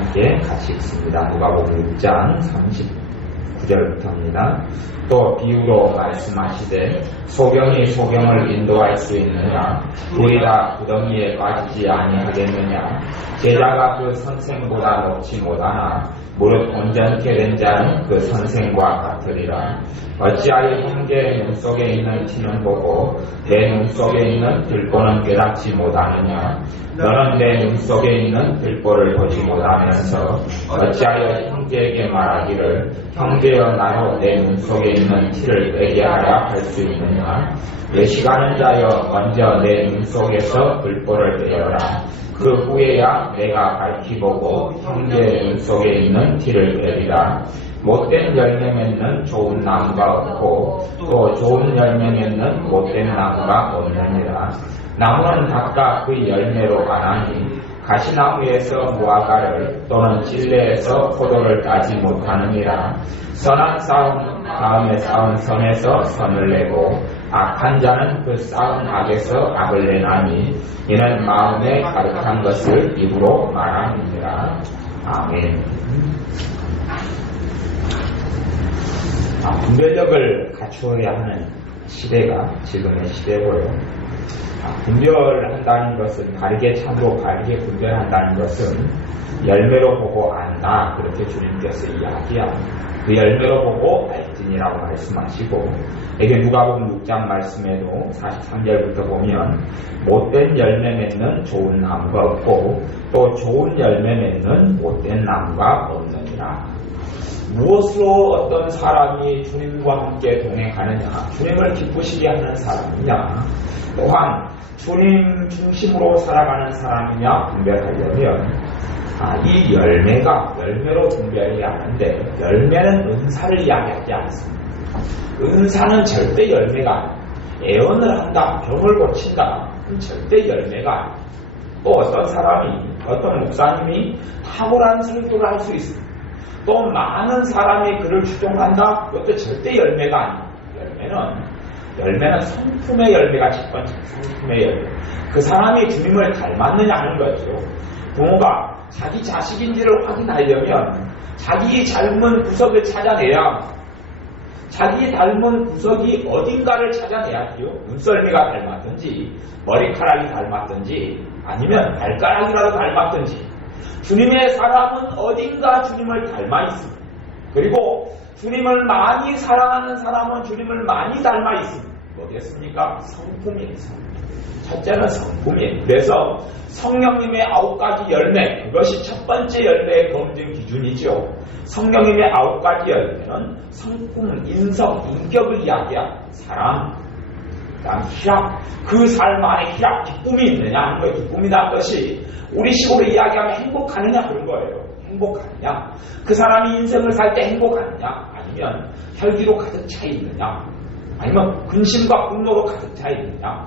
함께 같이 읽습니다. 누가복음 6장 39절부터입니다. 또 비유로 말씀하시되 소경이 소경을 인도할 수 있느냐? 둘이 다 구덩이에 빠지지 아니하겠느냐? 제자가 그 선생보다 높지 못하나 무릇 온전케 된 자는 그 선생과 같으리라. 어찌하여 형제의 눈 속에 있는 티는 보고 내 눈 속에 있는 들보는 깨닫지 못하느냐? 너는 내 눈 속에 있는 들보를 보지 못하면서 어찌하여 형제에게 말하기를 형제여 나로 내 눈 속에 있는 티를 빼게 하라 할 수 있느냐? 외식하는 자여 먼저 내 눈 속에서 들보를 빼어라. 그 후에야 내가 밝히 보고 형제의 눈 속에 있는 티를 빼리라. 못된 열매 맺는 좋은 나무가 없고 또 좋은 열매 맺는 못된 나무가 없느니라. 나무는 각각 그 열매로 가나니 가시나무에서 무화과를 또는 찔레에서 포도를 따지 못하느니라. 선한 싸움 다음에 싸운 선에서 선을 내고 악한 자는 그 싸운 악에서 악을 내나니 이는 마음에 가득한 것을 입으로 말함이니라. 아멘. 분별력을 갖추어야 하는 시대가 지금의 시대고요. 분별한다는 것은 바르게 참고 바르게 분별한다는 것은 열매로 보고 안다, 그렇게 주님께서 이야기합니다. 그 열매로 보고 알지니라고 말씀하시고, 이게 누가복음 6장 말씀에도 43절부터 보면 못된 열매 맺는 좋은 나무가 없고 또 좋은 열매 맺는 못된 나무가 없느니라. 무엇으로 어떤 사람이 주님과 함께 동행하느냐, 주님을 기쁘시게 하는 사람이냐, 또한 주님 중심으로 살아가는 사람이냐 분별하려면 이 열매로 분별해야 하는데, 열매는 은사를 이야기하지 않습니다. 은사는 절대 열매가 아닙니다. 애언을 한다, 병을 고친다, 그건 절대 열매가 아닙니다. 또 어떤 사람이, 어떤 목사님이 탁월한 설교를 할 수 있습니다. 또 많은 사람이 그를 추종한다, 그것도 절대 열매가 아닙니다. 열매는 성품의 열매가 첫 번째, 성품의 열매. 그 사람이 주님을 닮았느냐 하는 거죠. 부모가 자기 자식인지를 확인하려면 자기 닮은 구석을 찾아내야, 자기 닮은 구석이 어딘가를 찾아내야지요. 눈썰미가 닮았든지 머리카락이 닮았든지 아니면 발가락이라도 닮았든지, 주님의 사람은 어딘가 주님을 닮아 있습니다. 그리고 주님을 많이 사랑하는 사람은 주님을 많이 닮아 있습니다. 뭐겠습니까? 성품이에요. 첫째는 성품이에요. 그래서 성령님의 9가지 열매, 그것이 첫 번째 열매의 검증 기준이죠. 성령님의 9가지 열매는 성품, 인성, 인격을 이야기합니다. 사랑, 그다음 희락, 그 삶 안에 희락, 기쁨이 있느냐 하는 거예요. 기쁨이라는 것이 우리 식으로 이야기하면 행복하느냐 그런 거예요. 행복하느냐, 그 사람이 인생을 살 때 행복하느냐, 아니면 혈기로 가득 차 있느냐, 아니면 근심과 분노로 가득 차 있느냐,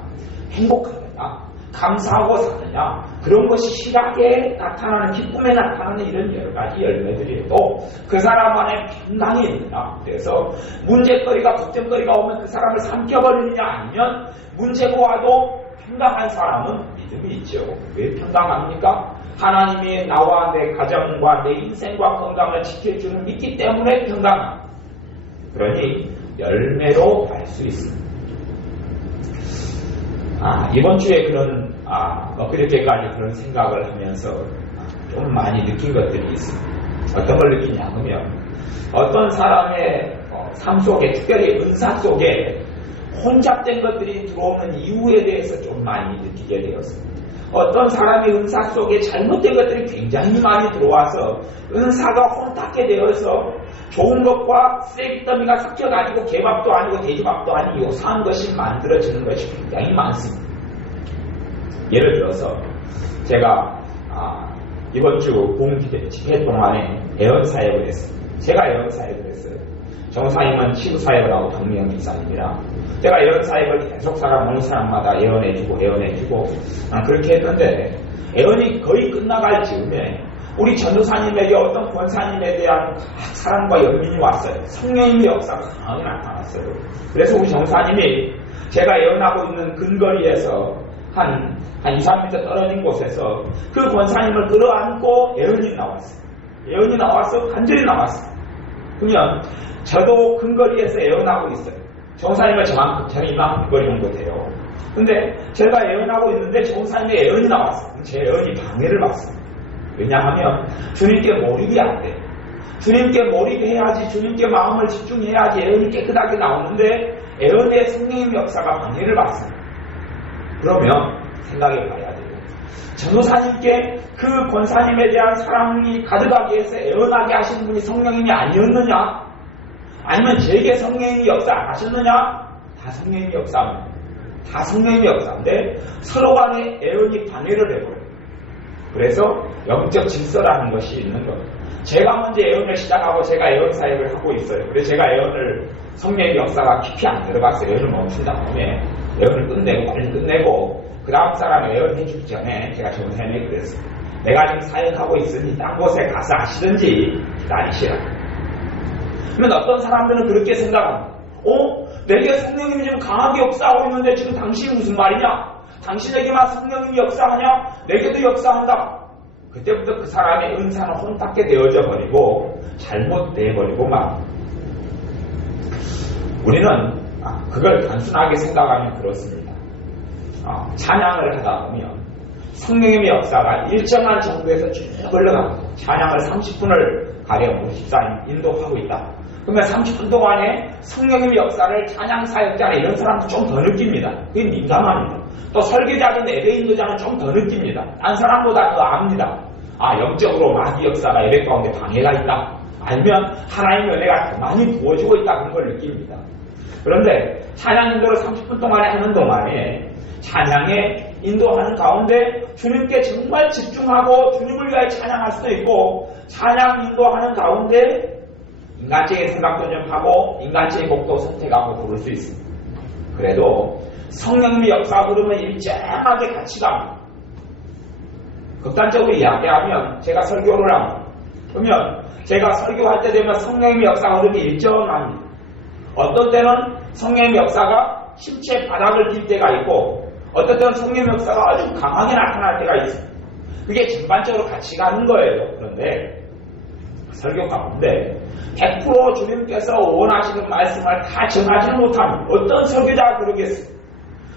행복하느냐, 감사하고 사느냐, 그런 것이 희락에 나타나는, 기쁨에 나타나는 이런 여러 가지 열매들이에요. 또 그 사람 안에 평강이 있느냐, 그래서 문제거리가, 걱정거리가 오면 그 사람을 삼켜버리느냐, 아니면 문제가 와도 평강한 사람은 믿음이 있죠. 왜 평강합니까? 하나님이 나와 내 가정과 내 인생과 건강을 지켜주는 믿기 때문에 평강합니다. 그러니 열매로 알 수 있습니다. 이번 주에 그런 엊그저께까지 그런 생각을 하면서 좀 많이 느낀 것들이 있습니다. 어떤 걸 느끼냐 하면, 어떤 사람의 삶 속에, 특별히 은사 속에 혼잡된 것들이 들어오는 이유에 대해서 좀 많이 느끼게 되었습니다. 어떤 사람이 은사 속에 잘못된 것들이 굉장히 많이 들어와서 은사가 혼탁게 되어서 좋은 것과 쓰레기 더미가 섞여가지고 개밥도 아니고 돼지밥도 아니고 요상한 것이 만들어지는 것이 굉장히 많습니다. 예를 들어서 제가 이번 주 공기대 집회 동안에 애언사역을 했습니다. 제가 애언사역을 했어요. 정사님은 치부사역을 하고 동명 이사님이라 제가 애언사역을 계속 어느 사람마다 애언해주고 그렇게 했는데, 애언이 거의 끝나갈 즈음에 우리 전도사님에게 어떤 권사님에 대한 사랑과 연민이 왔어요. 성령님의 역사가 강하게 나타났어요. 그래서 우리 전도사님이 제가 애언하고 있는 근거리에서 한 2, 3m 떨어진 곳에서 그 권사님을 끌어안고 애언이 나왔어요. 예언이 나왔어. 간절히 나왔어. 그러면 저도 근거리에서 예언하고 있어요. 정사님은 저는 이만큼 정도 돼요. 근데 제가 예언하고 있는데 정사님의 예언이 나왔어. 제 예언이 방해를 받습니다. 왜냐하면 주님께 몰입이 안 돼. 주님께 몰입해야지, 주님께 마음을 집중해야지 예언이 깨끗하게 나오는데 예언의 성령의 역사가 방해를 받습니다. 그러면 생각해 봐야 돼요. 전도사님께 그 권사님에 대한 사랑이 가득하게 해서 예언하게 하신 분이 성령님이 아니었느냐? 아니면 제게 성령님이 역사 안 하셨느냐? 다 성령님이 역사입니다. 다 성령님의 역사인데 서로 간에 예언이 방해를 해버려요. 그래서 영적 질서라는 것이 있는 겁니다. 제가 먼저 예언을 시작하고 제가 예언 사역을 하고 있어요. 그래서 제가 예언을 성령의 역사가 깊이 안 들어갔어요. 예언을 멈춘 다음에 예언을 끝내고 빨리 끝내고 그 다음 사람이 예언해 주기 전에 제가 전사님에게 그랬어요. 내가 지금 사역하고 있으니 딴 곳에 가서 하시든지 기다리시라. 그러면 어떤 사람들은 그렇게 생각합니다. 내게 성령님이 지금 강하게 역사하고 있는데 지금 당신이 무슨 말이냐? 당신에게만 성령님이 역사하냐? 내게도 역사한다. 그때부터 그 사람의 은사는 혼탁게 되어져 버리고 잘못되어 버리고 막 우리는 그걸 단순하게 생각하면 그렇습니다. 찬양을 하다 보면 성령님의 역사가 일정한 정도에서 쭉 흘러갑니다. 찬양을 30분을 가령 우리 집사님 인도하고 있다. 그러면 30분 동안에 성령님의 역사를 찬양 사역자나 이런 사람도 좀 더 느낍니다. 그게 민감합니다. 또 설교자든 예배 인도자는 좀 더 느낍니다. 딴 사람보다 더 압니다. 영적으로 마귀 역사가 예배 가운데 방해가 있다. 아니면 하나님의 은혜가 더 많이 부어지고 있다. 그런 걸 느낍니다. 그런데 찬양 인도를 30분 동안에 하는 동안에 찬양에 인도하는 가운데 주님께 정말 집중하고 주님을 위하여 찬양할 수도 있고 찬양 인도하는 가운데 인간적인 생각도 좀 하고 인간적인 곡도 선택하고 부를 수 있습니다. 그래도 성령님의 역사 부르면 일정하게 같이 갑니다. 극단적으로 이야기하면 제가 설교를 합니다. 그러면 제가 설교할 때 되면 성령님의 역사가 흐름이 일정합니다. 어떤 때는 성령님의 역사가 신체 바닥을 딜 때가 있고 어떤 때는 성령님의 역사가 아주 강하게 나타날 때가 있습니다. 그게 전반적으로 같이 가는 거예요. 그런데 설교 가운데 100% 주님께서 원하시는 말씀을 다 전하지는 못합니다. 어떤 설교자가 그러겠습니까?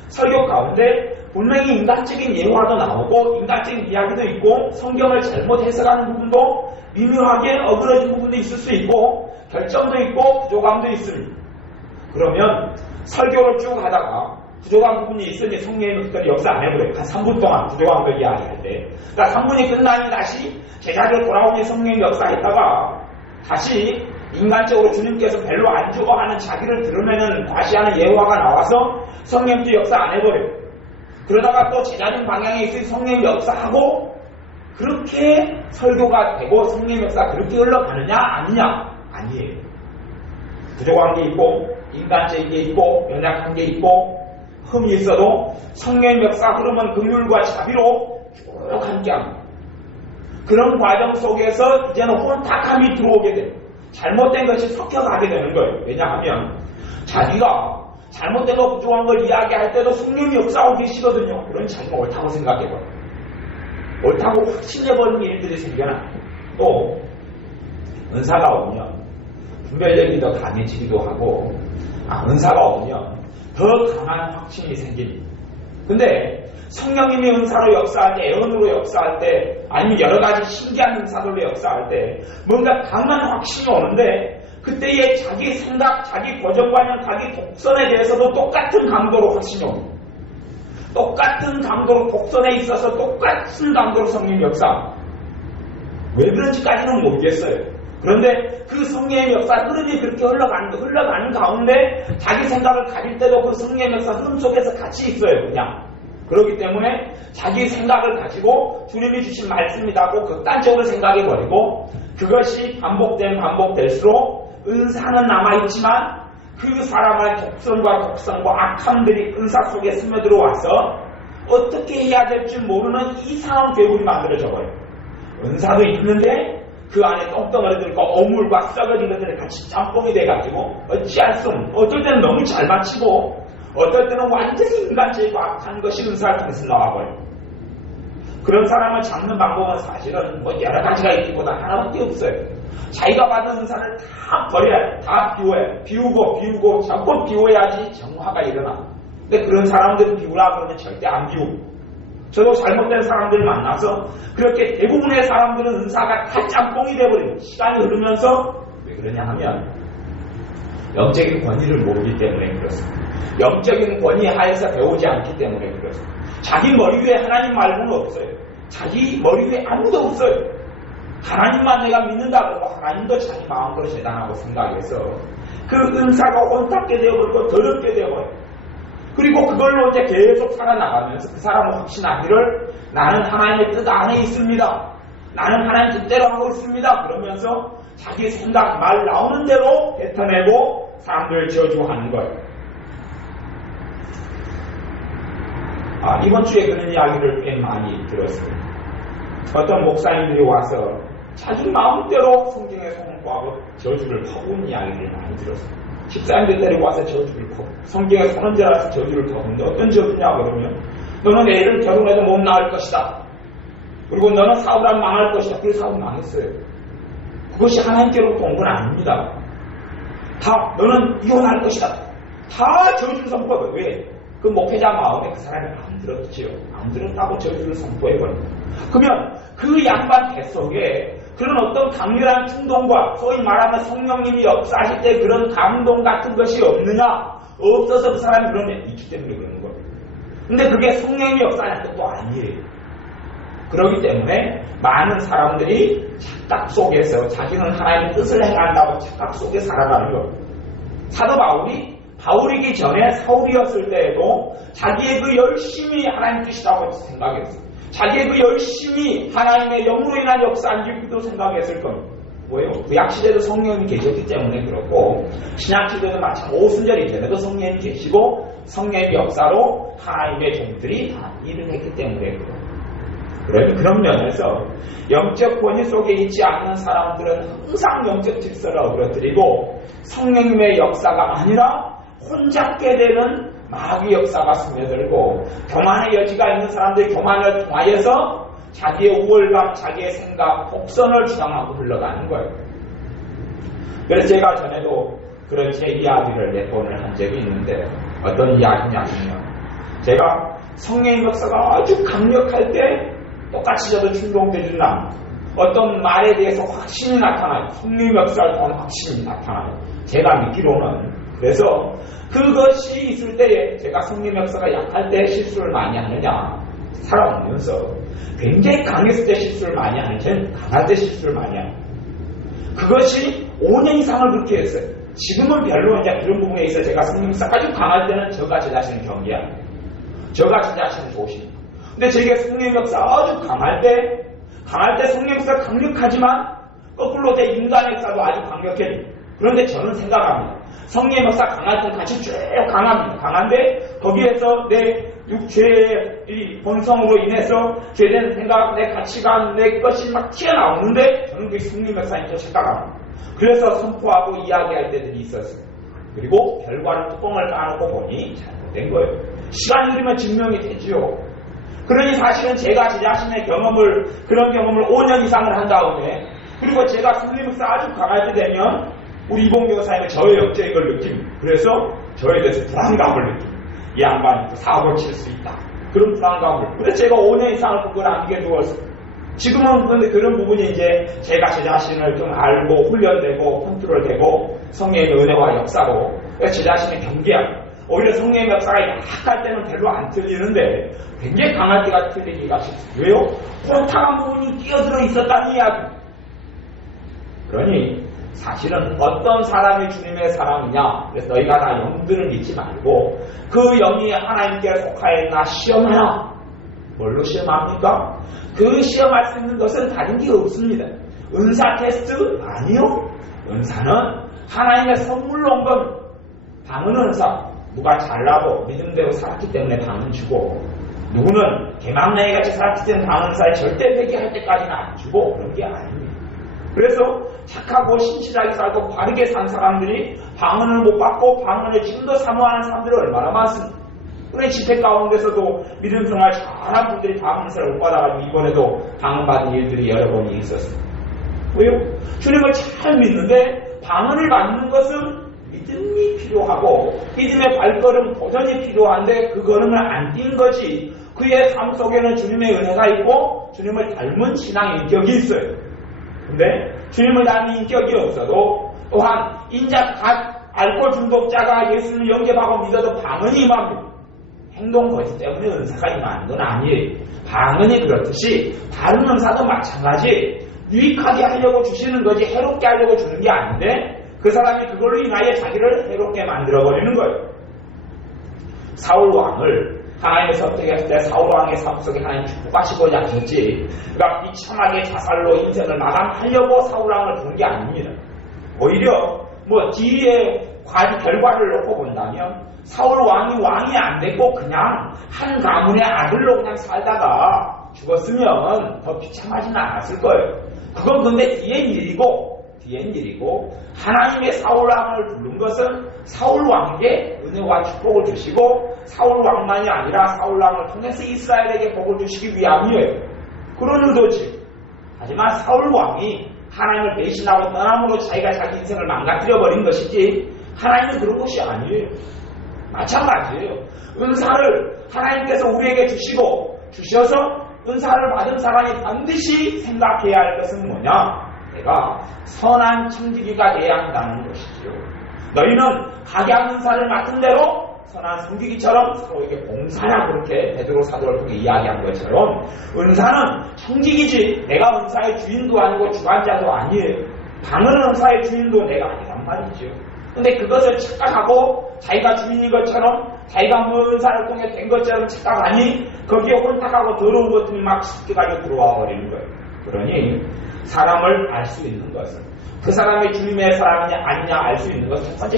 설교 가운데 분명히 인간적인 예화도 나오고 인간적인 이야기도 있고 성경을 잘못 해석하는 부분도 미묘하게 어그러진 부분도 있을 수 있고 결점도 있고 부족함도 있습니다. 그러면 설교를 쭉 하다가 부족한 부분이 있으니 성령의 특별히 역사 안 해버려요. 한 3분 동안 부족한 걸 이야기할 때. 그러니까 3분이 끝나니 다시 제자들 돌아오니 성령의 역사했다가 다시 인간적으로 주님께서 별로 안 좋아하는 자기를 드러내는 다시 하는 예화가 나와서 성령도 역사 안 해버려요. 그러다가 또 제자들 방향에 있으니 성령 역사하고 그렇게 설교가 되고 성령 역사 그렇게 흘러가느냐 아니냐? 아니에요. 부족한 게 있고 인간적인 게 있고 연약한 게 있고 흠이 있어도 성령 역사 흐르면 긍휼과 자비로 쭉 함께합니다. 그런 과정 속에서 이제는 혼탁함이 들어오게 됩니다. 잘못된 것이 섞여가게 되는 거예요. 왜냐하면 자기가 잘못된 거 부족한 걸 이야기할 때도 성령이 역사하고 계시거든요. 그런 자기가 옳다고 생각해버려요. 옳다고 확신해버리는 일들이 생겨나요. 또 은사가 오면 분별력이 더 강해지기도 하고 은사가 오면 더 강한 확신이 생깁니다. 근데 성령님이 은사로 역사할 때, 애언으로 역사할 때, 아니면 여러 가지 신기한 은사들로 역사할 때 뭔가 강한 확신이 오는데 그때의 자기 생각, 자기 고정관념, 자기 독선에 대해서도 똑같은 강도로 확신이 옵니다. 똑같은 강도로 독선에 있어서 똑같은 강도로 성령 역사. 왜 그런지까지는 모르겠어요. 그런데 그 성령의 역사 흐름이 그렇게 흘러가는 가운데 자기 생각을 가질 때도 그 성령의 역사 흐름 속에서 같이 있어요. 그냥. 그렇기 때문에 자기 생각을 가지고 주님이 주신 말씀이라고 극단적으로 생각해버리고 그것이 반복될수록 은사는 남아있지만 그 사람의 독성과 악함들이 은사 속에 스며들어와서 어떻게 해야 될 줄 모르는 이상한 괴물이 만들어져 버려요. 은사도 있는데 그 안에 똥덩어리 들고 어물과 썩어진 것들이 같이 짬뽕이 돼가지고 어찌할 수 없는, 어떨 때는 너무 잘 맞히고 어떨 때는 완전히 인간적이고 악한 것이 은사를 통해서 나와버려요. 그런 사람을 잡는 방법은 사실은 뭐 여러 가지가 있기보다 하나밖에 없어요. 자기가 받은 은사를 다 버려야, 다 비워야, 비우고 자꾸 비워야지 정화가 일어나. 근데 그런 사람들 비우라 그러면 절대 안 비우고. 저도 잘못된 사람들 만나서 그렇게 대부분의 사람들은 은사가 다 짬뽕이 돼버리고 시간이 흐르면서 왜 그러냐 하면 영적인 권위를 모르기 때문에 그렇습니다. 영적인 권위 하에서 배우지 않기 때문에 그렇습니다. 자기 머리 위에 하나님 말고는 없어요. 자기 머리 위에 아무도 없어요. 하나님만 내가 믿는다 그러고 하나님도 자기 마음으로 재단하고 생각해서 그 은사가 혼탁게 되어버리고 더럽게 되어버려요. 그리고 그걸로 이제 계속 살아나가면서 그 사람은 확신하기를 나는 하나님의 뜻 안에 있습니다. 나는 하나님 뜻대로 하고 있습니다. 그러면서 자기 생각, 말 나오는 대로 뱉어내고 사람들을 저주하는 거예요. 이번 주에 그런 이야기를 꽤 많이 들었어요. 어떤 목사님들이 와서 자기 마음대로 성경에 선포하고 저주를 퍼부은 이야기를 많이 들었어요. 집사님들 데리고 와서 저주를 퍼부. 성경에 선언자라서 저주를 퍼부는데 어떤 저주냐 그러면 너는 애를 결혼해도 못 낳을 것이다. 그리고 너는 사업을 하면 망할 것이다. 그래서 사업 망했어요. 그것이 하나님께로부터 온 건 아닙니다. 다 너는 이혼할 것이다. 다 저주를 선포해요. 왜? 그 목회자 마음에 그 사람이 안 들었지요. 안 들었다고 저주를 선포해버립니다. 그러면 그 양반 뱃속에 그런 어떤 강렬한 충동과 소위 말하면 성령님이 역사하실 때 그런 감동 같은 것이 없느냐? 없어서 그 사람이 그런 게 있기 때문에 그러는 거예요. 근데 그게 성령님이 역사하는 것도 아니에요. 그렇기 때문에 많은 사람들이 착각 속에서 자기는 하나님의 뜻을 행한다고 착각 속에 살아가는 거예요. 사도 바울이기 전에 사울이었을 때에도 자기의 그 열심히 하나님 뜻이라고 생각했어요. 자기의 그 열심히 하나님의 영으로 인한 역사인지도 생각했을 겁니다. 왜요? 구약시대도 성령이 계셨기 때문에 그렇고 신약시대도 마찬가지로 오순절 이전에도 성령이 계시고 성령의 역사로 하나님의 종들이 다 일을 했기 때문에 그래요. 그런 면에서 영적 권위 속에 있지 않는 사람들은 항상 영적 질서를 어그러뜨리고 성령님의 역사가 아니라 혼잡게 되는 마귀 역사가 스며들고 교만의 여지가 있는 사람들이 교만을 통하여서 자기의 우월감, 자기의 생각, 독선을 주장하고 흘러가는 거예요. 그래서 제가 전에도 그런 제 이야기를 몇 번을 한 적이 있는데 어떤 이야기냐면요. 제가 성령의 역사가 아주 강력할 때 똑같이 저도 충동되지는 않고 어떤 말에 대해서 확신이 나타나요. 성령의 역사를 통한 확신이 나타나요. 제가 믿기로는. 그래서 그것이 있을 때에 제가 성령 역사가 약할 때 실수를 많이 하느냐 살아오면서 굉장히 강했을 때 실수를 많이 하는지 강할 때 실수를 많이 하는 그것이 5년 이상을 그렇게 했어요. 지금은 별로 이제 그런 부분에 있어 제가 성령 역사까지 강할 때는 저가 제 자신을 경계합니다. 저가 제 자신을 조심합니다. 근데 제게 성령 역사 아주 강할 때 성령 역사가 강력하지만 거꾸로 제 인간 역사도 아주 강력해요. 그런데 저는 생각합니다. 성령의 역사 강할 때 같이 쭉 강합니다. 강한데 거기에서 내 육체의 이 본성으로 인해서 죄된 생각, 내 가치관, 내 것이 막 튀어나오는데 저는 그게 성령의 역사인 줄 생각합니다. 그래서 선포하고 이야기할 때들이 있었어요. 그리고 결과를 뚜껑을 까놓고 보니 잘못된 거예요. 시간이 흐르면 증명이 되지요. 그러니 사실은 제가 제 자신의 그런 경험을 5년 이상을 한 다음에 그리고 제가 성령의 역사 아주 강할 때 되면 우리 이봉 교사님은 저의 영적인 걸 느낍니다. 그래서 저에 대해서 불안감을 느낍니다. 이 양반이 사고를 칠 수 있다. 그런 불안감을. 그래서 제가 5년 이상을 그걸 안게 두었어요. 지금은 그런데 그런 부분이 이제 제가 제 자신을 좀 알고 훈련되고 컨트롤되고 성령의 은혜와 역사로 제 자신의 경계하고 오히려 성령의 역사가 약할 때는 별로 안 틀리는데 굉장히 강할 때가 틀리기가 쉽습니다. 왜요? 혼탁한 부분이 끼어들어 있었다는 이야기. 그러니 사실은 어떤 사람이 주님의 사람이냐 그래서 너희가 다 영들을 믿지 말고 그 영이 하나님께 속하였나 시험하라. 뭘로 시험합니까? 그 시험할 수 있는 것은 다른 게 없습니다. 은사 테스트? 아니요. 은사는 하나님의 선물로 온 겁니다. 방은 은사 누가 잘나고 믿음대로 살았기 때문에 방은 주고 누구는 개망나이같이 살았기 때문에 방은 은사에 절대 회개할 때까지는 안 주고 그런 게 아닙니다. 그래서 착하고 신실하게 살고 바르게 산 사람들이 방언을 못 받고 방언을 지금도 사모하는 사람들이 얼마나 많습니까? 그런 집회 가운데서도 믿음 생활 잘한 분들이 방언을 못 받아가지고 이번에도 방언받은 일들이 여러 번이 있었습니다. 왜요? 주님을 잘 믿는데 방언을 받는 것은 믿음이 필요하고 믿음의 발걸음 도전이 필요한데 그 걸음을 안 뛴 거지. 그의 삶 속에는 주님의 은혜가 있고 주님을 닮은 신앙의 인격이 있어요. 근데 주님을 닮은 인격이 없어도 또한 인자 갓 알코올 중독자가 예수를 영접하고 믿어도 방언이 임합니다. 행동 거짓 때문에 은사가 임하는 건 아니에요. 방언이 그렇듯이 다른 은사도 마찬가지. 유익하게 하려고 주시는 거지 해롭게 하려고 주는 게 아닌데 그 사람이 그걸로 인하여 자기를 해롭게 만들어버리는 거예요. 사울 왕을 하나님의 선택했을 때 사울 왕의 삶 속에 하나님 축복하시고자 하셨지 그러니까 비참하게 자살로 인생을 마감하려고 사울 왕을 부른 게 아닙니다. 오히려 뒤에 결과를 놓고 본다면 사울 왕이 안 됐고 그냥 한 가문의 아들로 그냥 살다가 죽었으면 더 비참하지는 않았을 거예요. 그건 근데 뒤엔 일이고 하나님의 사울 왕을 부른 것은 사울 왕에게 은혜와 축복을 주시고 사울 왕만이 아니라 사울 왕을 통해서 이스라엘에게 복을 주시기 위함이에요. 그런 의도지. 하지만 사울 왕이 하나님을 배신하고 떠남으로 자기가 자기 인생을 망가뜨려버린 것이지 하나님은 그런 것이 아니에요. 마찬가지예요. 은사를 하나님께서 우리에게 주셔서 은사를 받은 사람이 반드시 생각해야 할 것은 뭐냐? 내가 선한 청지기가 되어야 한다는 것이지요. 너희는 각양 은사를 맡은 대로 선한 청지기처럼 서로에게 봉사라 그렇게 베드로 사도를 통해 이야기한 것처럼 은사는 청지기지 내가 은사의 주인도 아니고 주관자도 아니에요. 방언은 은사의 주인도 내가 아니란 말이죠. 근데 그것을 착각하고 자기가 주인인 것처럼 자기가 은사를 통해 된 것처럼 착각하니 거기에 혼탁하고 더러운 것들이 막 섞여가지고 들어와 버리는 거예요. 그러니 사람을 알 수 있는 것은 그 사람이 주님의 사람이냐 아니냐 알 수 있는 것은 첫 번째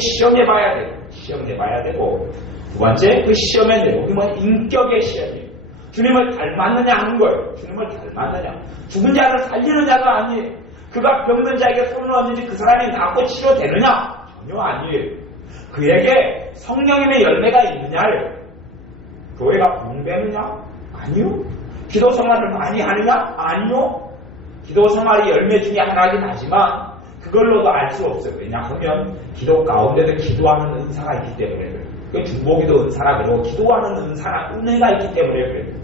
시험해봐야 되고 두 번째 그 시험의 내용이 인격의 시험이에요. 주님을 닮았느냐 하는 거예요. 주님을 닮았느냐. 죽은 자를 살리는 자가 아니에요. 그가 병든 자에게 손을 얹는지 그 사람이 낫고 치료되느냐? 전혀 아니에요. 그에게 성령님의 열매가 있느냐예요. 교회가 붕괴느냐? 아니요. 기도 생활을 많이 하느냐? 아니요. 기도 생활이 열매 중에 하나긴 하지만 그걸로도 알 수 없어요. 왜냐하면 기도 가운데도 기도하는 은사가 있기 때문에 그래요. 그 중보기도 은사라 그러고 기도하는 은사나 은혜가 있기 때문에 그래요.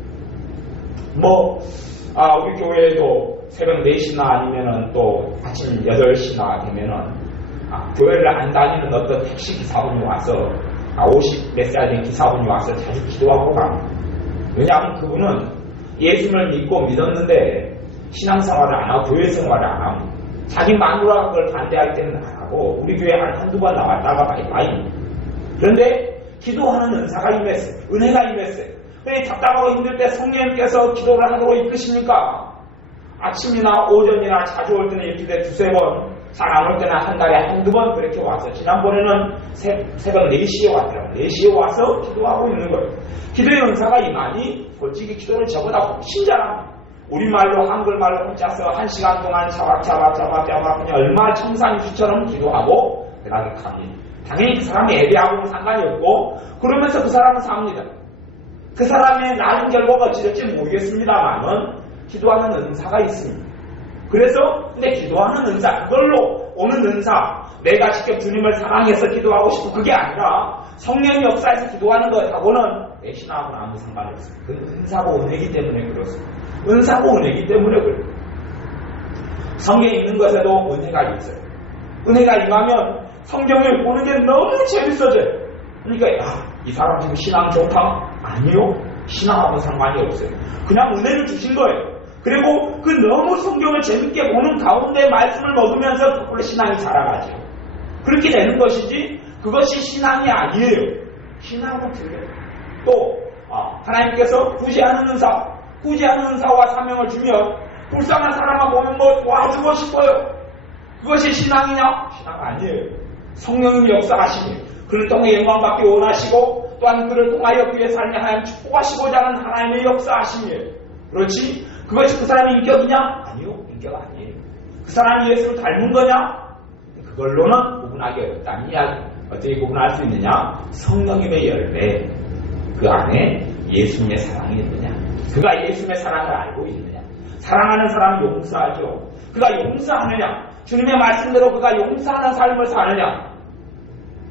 우리 교회에도 새벽 4시나 아니면은 또 아침 8시나 되면은 교회를 안 다니는 어떤 택시 기사분이 와서 50 몇 살 된 기사분이 와서 자주 기도하고 갑니다. 왜냐하면 그분은 예수를 믿었는데 신앙생활을 안 하고 교회 생활을 안 하고 자기 마누라가 그걸 반대할 때는 안 하고 우리 교회에 한두 번 나왔다가 바이바이. 그런데 기도하는 은사가 임했어요. 은혜가 임했어요. 근데 답답하고 힘들 때 성령님께서 기도를 하도록 이끄십니까? 아침이나 오전이나 자주 올 때는 이렇게 두세 번, 잘 안 올 때는 한 달에 한두 번 그렇게 와서 지난번에는 새벽 4시에 왔더라고요. 4시에 와서 기도하고 있는 거예요. 기도의 은사가 임하니 솔직히 기도를 저보다 훨씬 잘합니다. 우리말로 한글말로 혼자서 1시간 동안 자박자박 그냥 얼마나 청산유수처럼 기도하고 대답합니다. 당연히 그 사람이 예배하고는 상관이 없고 그러면서 그 사람은 삽니다. 그 사람의 나은 결과가 어찌될지 모르겠습니다만은 기도하는 은사가 있습니다. 그래서 근데 기도하는 은사 그걸로 오는 은사 내가 직접 주님을 사랑해서 기도하고 싶고 그게 아니라 성령의 역사에서 기도하는 것하고는 내 신앙하고는 아무 상관이 없습니다. 그건 은사고 은혜이기 때문에 그렇습니다. 은사고 은혜이기 때문에 그래요. 성경에 있는 것에도 은혜가 있어요. 은혜가 임하면 성경을 보는 게 너무 재밌어져요. 그러니까 이 사람 지금 신앙 좋다? 아니요. 신앙하고 상관이 없어요. 그냥 은혜를 주신 거예요. 그리고 그 너무 성경을 재밌게 보는 가운데 말씀을 먹으면서 그걸로 신앙이 자라가죠. 그렇게 되는 것이지 그것이 신앙이 아니에요. 신앙은 틀려요. 또 하나님께서 구제하는 은사와 사명을 주며 불쌍한 사람만 보면 도와주고 싶어요. 그것이 신앙이냐? 신앙 아니에요. 성령님이 역사하시니 그를 통해 영광받기 원하시고 또한 그를 통하여 그의 삶에 하나님 축복하시고자 하는 하나님의 역사하심이에요. 그렇지? 그것이 그 사람의 인격이냐? 아니요. 인격 아니에요. 그 사람이 예수를 닮은 거냐? 그걸로는 구분하기 어렵다는 이야기. 어떻게 구분할 수 있느냐? 성령님의 열매. 그 안에 예수님의 사랑이 있느냐? 그가 예수님의 사랑을 알고 있느냐? 사랑하는 사람은 용서하죠. 그가 용서하느냐? 주님의 말씀대로 그가 용서하는 삶을 사느냐?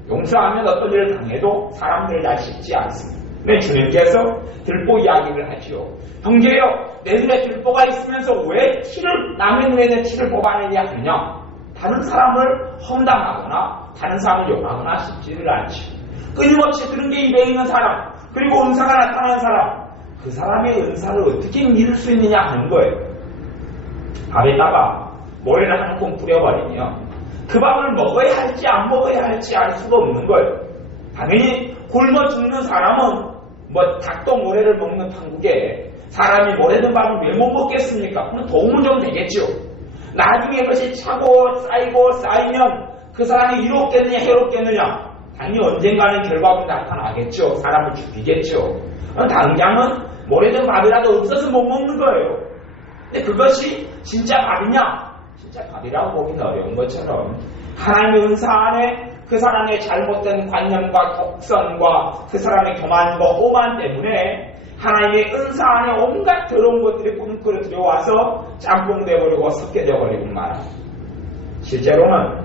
용서하면 어떤 일을 당해도 사람들을 잘 씹지 않습니다. 왜 주님께서 들보 이야기를 하지요. 형제여, 내 눈에 들보가 있으면서 왜 남의 눈에는 티를 뽑아내냐 하느냐? 다른 사람을 험담하거나 다른 사람을 욕하거나 씹지를 않지. 끊임없이 그런 게 입에 있는 사람, 그리고 은사가 나타나는 사람, 그 사람의 은사를 어떻게 믿을 수 있느냐 하는 거예요. 밥에다가 모래를 한 콩 뿌려버리면 그 밥을 먹어야 할지 안 먹어야 할지 알 수가 없는 거예요. 당연히 굶어 죽는 사람은 닭도 모래를 먹는 판국에 사람이 모래 든 밥을 왜 못 먹겠습니까? 그럼 도움은 좀 되겠죠. 나중에 그것이 차고 쌓이면 그 사람이 이롭겠느냐 해롭겠느냐, 당연히 언젠가는 결과가 나타나겠죠. 사람을 죽이겠죠. 당장은 모래 든 밥이라도 없어서 못 먹는 거예요. 근데 그것이 진짜 밥이냐? 진짜 밥이라고 보기는 어려운 것처럼 하나님의 은사 안에 그 사람의 잘못된 관념과 독선과 그 사람의 교만과 오만 때문에 하나님의 은사 안에 온갖 더러운 것들이 꾸덕꾸덕 들어와서 짬뽕 되어버리고 섞여져 버리고 말합니다. 실제로는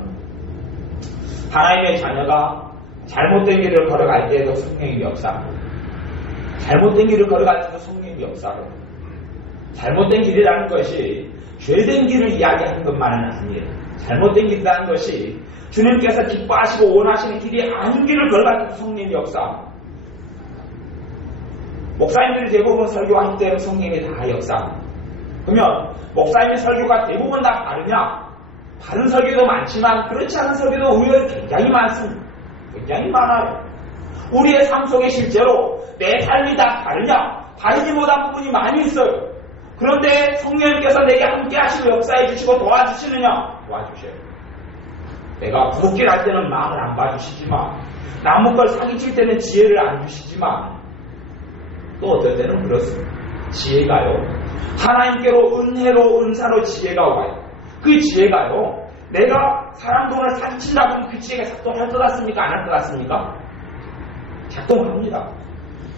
하나님의 자녀가 잘못된 길을 걸어갈 때에도 성령이 역사합니다. 잘못된 길을 걸어갈 때도 성령이 역사합니다. 잘못된 길이라는 것이 죄된 길을 이야기하는 것만은 아니에요. 잘못된 길이라는 것이 주님께서 기뻐하시고 원하시는 길이 아닌 길을 걸어갈 때도 성령이 역사합니다. 목사님들이 대부분 설교할 때는 성령이 다 역사합니다. 그러면 목사님의 설교가 대부분 다 바르냐? 바른 설교도 많지만 그렇지 않은 설교도 의외로 굉장히 많습니다. 굉장히 많아요. 우리의 삶 속에 실제로 내 삶이 다 바르냐? 바르지 못한 부분이 많이 있어요. 그런데 성령님께서 내게 함께 하시고 역사해 주시고 도와주시느냐? 도와주셔요. 내가 부럽길 할 때는 마음을 안 봐주시지만, 남은 걸 사기칠 때는 지혜를 안 주시지만, 또 어떨 때는 그렇습니다. 지혜가요, 하나님께로 은혜로 은사로 지혜가 와요. 그 지혜가요, 내가 사람 돈을 사기친다고 하면 그 지혜가 작동할 것 같습니까? 안 할 것 같습니까? 작동합니다.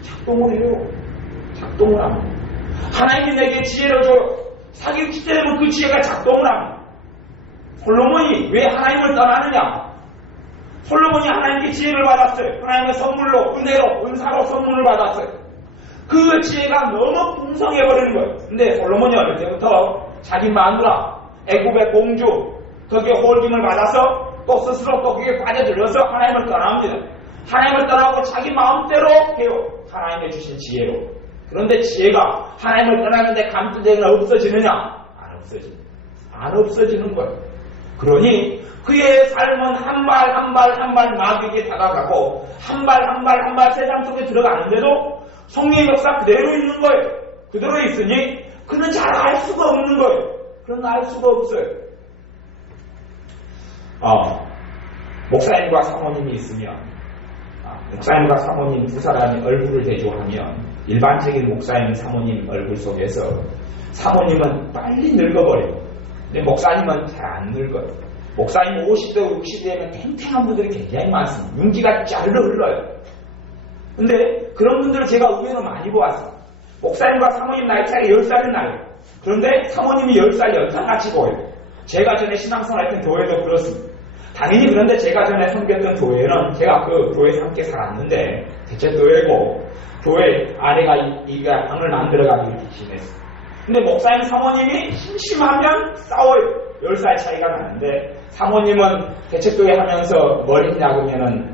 작동을 해요. 작동을 합니다. 하나님이 내게 지혜를 줘요. 사기칠 때 되면 그 지혜가 작동을 합니다. 솔로몬이 왜 하나님을 떠나느냐? 솔로몬이 하나님께 지혜를 받았어요. 하나님의 선물로, 은혜로, 은사로 선물을 받았어요. 그 지혜가 너무 풍성해버리는 거예요. 근데 솔로몬이 어릴 때부터 자기 마누라, 애굽의 공주, 거기에 홀김을 받아서 또 스스로 또 거기에 빠져들어서 하나님을 떠납니다. 하나님을 떠나고 자기 마음대로 해요. 하나님의 주신 지혜로. 그런데 지혜가 하나님을 떠나는데 감투되는 없어지느냐? 안 없어지는 거예요. 그러니 그의 삶은 한 발 한 발 마귀에게 다가가고 한 발 세상 속에 들어가는데도 성령의 역사 그대로 있는 거예요. 그대로 있으니 그는 잘 알 수가 없는 거예요. 그런 알 수가 없어요. 목사님과 사모님이 있으면, 목사님과 사모님 두 사람이 얼굴을 대조하면 일반적인 목사님 사모님 얼굴 속에서 사모님은 빨리 늙어버려요. 근데 목사님은 잘 안 늙어요. 목사님 50대 60대면 탱탱한 분들이 굉장히 많습니다. 윤기가 짤로 흘러요. 근데 그런 분들을 제가 의외로 많이 보았어요. 목사님과 사모님 나이 차이 10살이 나요. 그런데 사모님이 10살 연상같이 보여요. 제가 전에 신앙생활 했던 교회도 그렇습니다. 당연히 그런데 제가 전에 섬겼던 교회는 제가 그 교회에서 함께 살았는데 대체교회고 교회 아내가 이가 방을 만들어가지고 지냈어요. 근데 목사님 사모님이 심심하면 싸워요. 10살 차이가 나는데 사모님은 대체교회 하면서 머리 낚으면은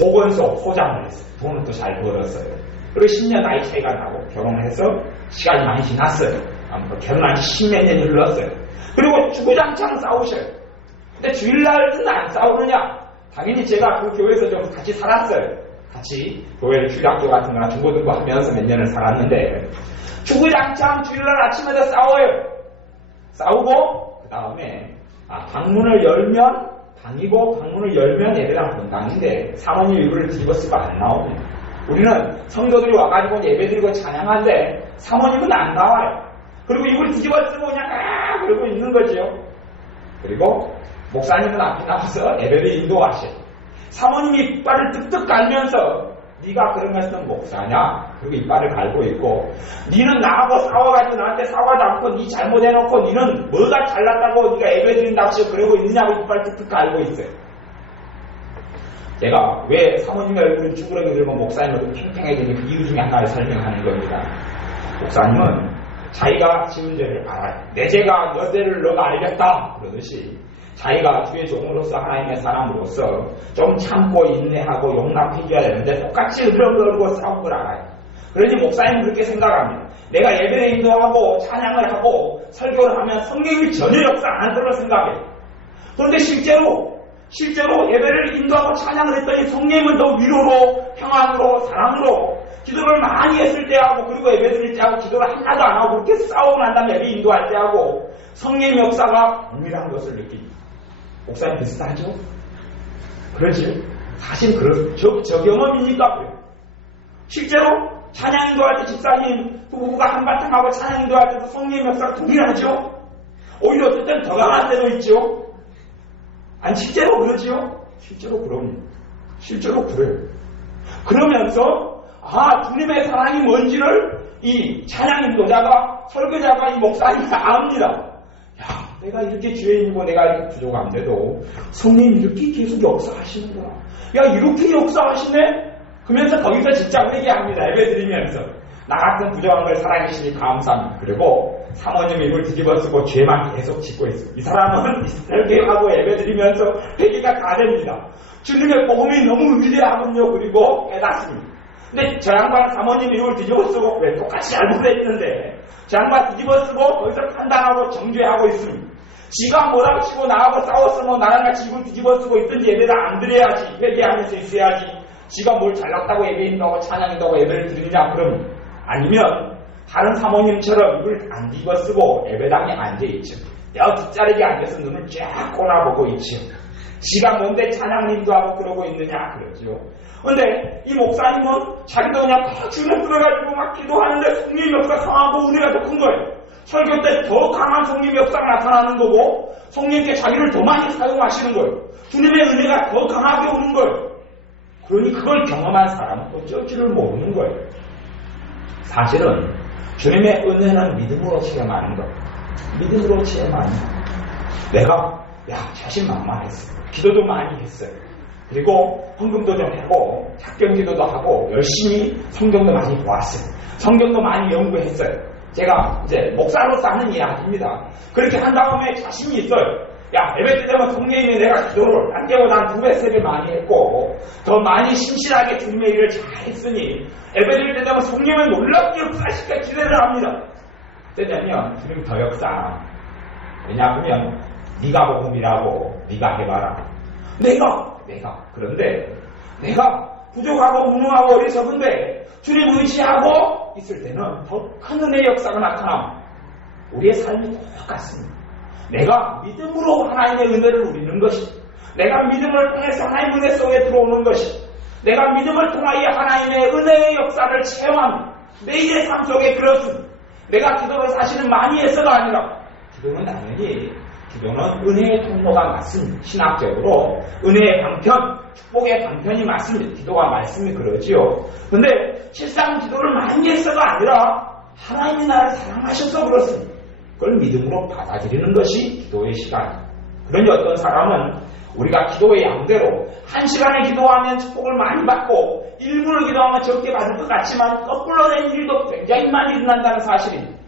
보건소 소장을 했어요. 돈은 또 잘 벌었어요. 그리고 10년 나이 차이가 나고 결혼해서 시간이 많이 지났어요. 결혼한 지 10몇 년이 흘렀어요. 그리고 주구장창 싸우셔요. 근데 주일날은 안 싸우느냐? 당연히 제가 그 교회에서 좀 같이 살았어요. 같이 교회를 주일학교 같은 거나 중고등부 하면서 몇 년을 살았는데 주구장창 주일날 아침에도 싸워요. 싸우고 그 다음에 방문을 열면 방이고 방문을 열면 예배당 본당인데 사모님 이불을 뒤집었으면 안 나옵니다. 우리는 성도들이 와가지고 예배드리고 찬양하는데 사모님은 안 나와요. 그리고 이불 뒤집었으면 그냥 그러고 있는 거죠. 그리고 목사님은 앞에 나와서 예배를 인도하셔요. 사모님이 이빨을 뜩뜩 갈면서 네가 그러면서 목사냐? 그리고 이빨을 갈고 있고, 니는 나하고 싸워가지고 나한테 사과도 않고 니 잘못해놓고 니는 뭐가 잘났다고 니가 예배드린다고 그러고 있느냐고 이빨 툭툭 갈고 있어요. 제가 왜 사모님의 얼굴을 쭈그러기 들고 목사님 얼굴 팽팽해지는 그 이유 중에 하나를 설명하는 겁니다. 목사님은 자기가 지은 죄를 알아요. 내 죄가 너 죄를 너가 알겠다 그러듯이 자기가 주의 종으로서 하나님의 사람으로서 좀 참고 인내하고 용납해줘야 되는데 똑같이 으르렁거리고 싸운 걸 알아요. 그러니 목사님은 그렇게 생각합니다. 내가 예배를 인도하고 찬양을 하고 설교를 하면 성령이 전혀 역사 안 할 거라고 생각해요. 그런데 실제로 예배를 인도하고 찬양을 했더니 성령은 더 위로로 평안으로 사랑으로 기도를 많이 했을 때하고 그리고 예배 드릴 때하고 기도를 하나도 안 하고 그렇게 싸우고 난 다음에 예배 인도할 때하고 성령의 역사가 은밀한 것을 느낍니다. 목사님 비슷하죠? 그렇지? 사실 저 경험입니까? 실제로 찬양 인도할 때 집사님 부부가 한바탕 하고 찬양 인도할 때도 성령의 역사가 동일하죠? 오히려 어떨 때는 더 강한 때도 있죠? 아니 실제로 그러지요? 실제로 그래요. 그러면서 주님의 사랑이 뭔지를 이 찬양 인도자가 설교자가 이 목사님이 압니다. 내가 이렇게 죄인이고 내가 이렇게 부족한데도 성령이 이렇게 계속 역사하시는구나. 이렇게 역사하시네? 그러면서 거기서 직접 회개합니다. 예배드리면서 나 같은 부족한 걸 살아계시니 감사합니다. 그리고 사모님이 입을 뒤집어쓰고 죄만 계속 짓고 있어요. 이 사람은 설교하고 예배드리면서 회개가 다 됩니다. 주님의 복음이 너무 위대하군요. 그리고 깨닫습니다. 근데 저 양반 사모님 입을 뒤집어쓰고 왜 똑같이 잘못했는데 저 양반 뒤집어쓰고 거기서 판단하고 정죄하고 있습니다. 지가 뭐라고 치고 나하고 싸웠으면 나랑 같이 입을 뒤집어쓰고 있든지 예배를 안 드려야지. 회개하면서 있어야지. 지가 뭘 잘났다고 예배인다고 찬양인다고 예배를 드리냐 그럼 아니면 다른 사모님처럼 입을 안 뒤집어쓰고 예배당에 앉아있죠. 여 뒷자리에 앉아서 눈을 쫙 꼬라보고 있죠. 지가 뭔데 찬양을 인도하고 그러고 있느냐 그러죠. 근데 이 목사님은 자기도 그냥 주름 들어가지고 막 기도하는데 성령의 역사가 강하고 은혜가 더 큰 거예요. 설교 때 더 강한 성령의 역사가 나타나는 거고 성령께 자기를 더 많이 사용하시는 거예요. 주님의 은혜가 더 강하게 오는 거예요. 그러니 그걸 경험한 사람은 어쩔 줄을 모르는 거예요. 사실은 주님의 은혜는 믿음으로 체험하는 거예요. 믿음으로 체험하는 거예요. 내가 자신만만했어요. 기도도 많이 했어요. 그리고 헌금도 좀 하고 작경 기도도 하고 열심히 성경도 많이 보았어요. 성경도 많이 연구했어요. 제가 이제 목사로서 하는 이야기입니다. 그렇게 한 다음에 자신이 있어요. 예배 때 되면 성령님이 내가 기도를 안 깨고 난 2배, 3배 많이 했고 더 많이 신실하게 주님의 일을 잘 했으니 예배 드릴 때 되면 성령님은 놀랍게 역사시켜 기대를 합니다. 어쩌냐면 주님 더 역사. 왜냐하면 네가 복음이라고 네가 해봐라. 내가 그런데 내가 부족하고 무능하고 어리석은데 주님 의지하고 있을 때는 더 큰 은혜의 역사가 나타납니다. 우리의 삶이 똑같습니다. 내가 믿음으로 하나님의 은혜를 누리는 것이, 내가 믿음을 통해서 하나님의 은혜 속에 들어오는 것이, 내가 믿음을 통하여 하나님의 은혜의 역사를 체험합니다. 매일의 삶 속에 그렇습니다. 내가 기도를 사실은 많이 해서가 아니라 기도는 당연히 은혜의 통로가 맞습니다. 신학적으로 은혜의 방편, 축복의 방편이 맞습니다. 기도가 말씀이 그러지요. 근데 실상 기도를 많이 해서가 아니라 하나님이 나를 사랑하셔서 그렇습니다. 그걸 믿음으로 받아들이는 것이 기도의 시간입니다. 그러니 어떤 사람은 우리가 기도의 양대로 1시간에 기도하면 축복을 많이 받고 1분을 기도하면 적게 받을 것 같지만 거꾸로 된 일도 굉장히 많이 일어난다는 사실입니다.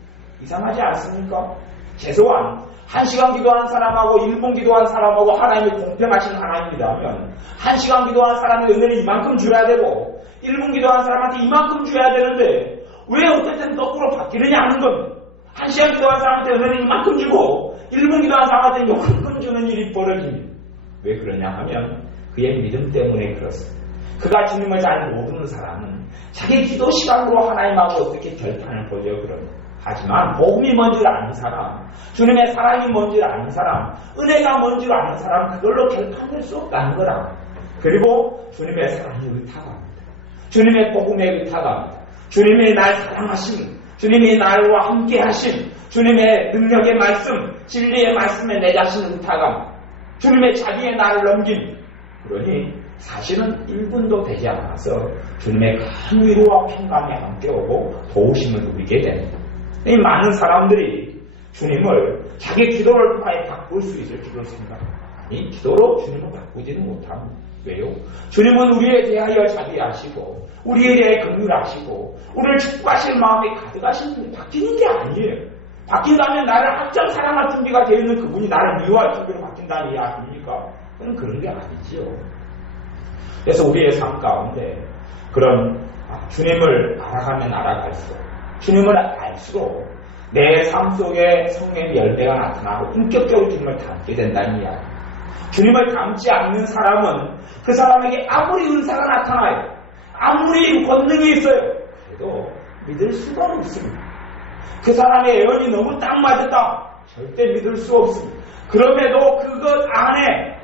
이상하지 않습니까? 최소한 1시간 기도하는 사람하고 1분 기도하는 사람하고 하나님이 공평하신 하나님이라면 1시간 기도하는 사람의 은혜를 이만큼 줘야 되고 1분 기도하는 사람한테 이만큼 줘야 되는데 왜 어쨌든 거꾸로 바뀌느냐 하는 겁니다. 1시간 기도하는 사람한테 은혜를 이만큼 주고 1분 기도하는 사람한테 요만큼 주는 일이 벌어집니다. 왜 그러냐 하면 그의 믿음 때문에 그렇습니다. 그가 주님을 잘 모르는 사람은 자기 기도 시간으로 하나님하고 어떻게 결판을 보려 그럽니다. 하지만 복음이 뭔지를 아는 사람, 주님의 사랑이 뭔지를 아는 사람, 은혜가 뭔지를 아는 사람, 그걸로 결판될 수 없다는 거라. 그리고 주님의 사랑이 의탁합니다. 주님의 복음에 의탁합니다. 주님의 날 사랑하심, 주님이 나와 함께 하심, 주님의 능력의 말씀, 진리의 말씀에 내 자신을 의탁합니다. 주님의 자기의 나를 넘김. 그러니 사실은 1분도 되지 않아서 주님의 큰 위로와 평강이 함께 오고 도우심을 누리게 됩니다. 이 많은 사람들이 주님을 자기 기도를 통해 바꿀 수 있을 줄을 생각합니다. 이 기도로 주님을 바꾸지는 못합니다. 왜요? 주님은 우리에 대하여 자비하시고 우리에 대해 긍휼하시고 우리를 축복하실 마음이 가득하신 분이 바뀌는 게 아니에요. 바뀐다면 나를 확정 사랑할 준비가 되어 있는 그분이 나를 미워할 준비로 바뀐다는 이야기입니까? 그건 그런 게 아니지요. 그래서 우리의 삶 가운데 그런 주님을 알아가면 알아갈수록 주님을 알수록 내 삶 속에 성령의 열매가 나타나고 본격적으로 주님을 닮게 된다는 이야기. 주님을 닮지 않는 사람은 그 사람에게 아무리 은사가 나타나요. 아무리 권능이 있어요. 그래도 믿을 수가 없습니다. 그 사람의 예언이 너무 딱 맞았다. 절대 믿을 수 없습니다. 그럼에도 그것 안에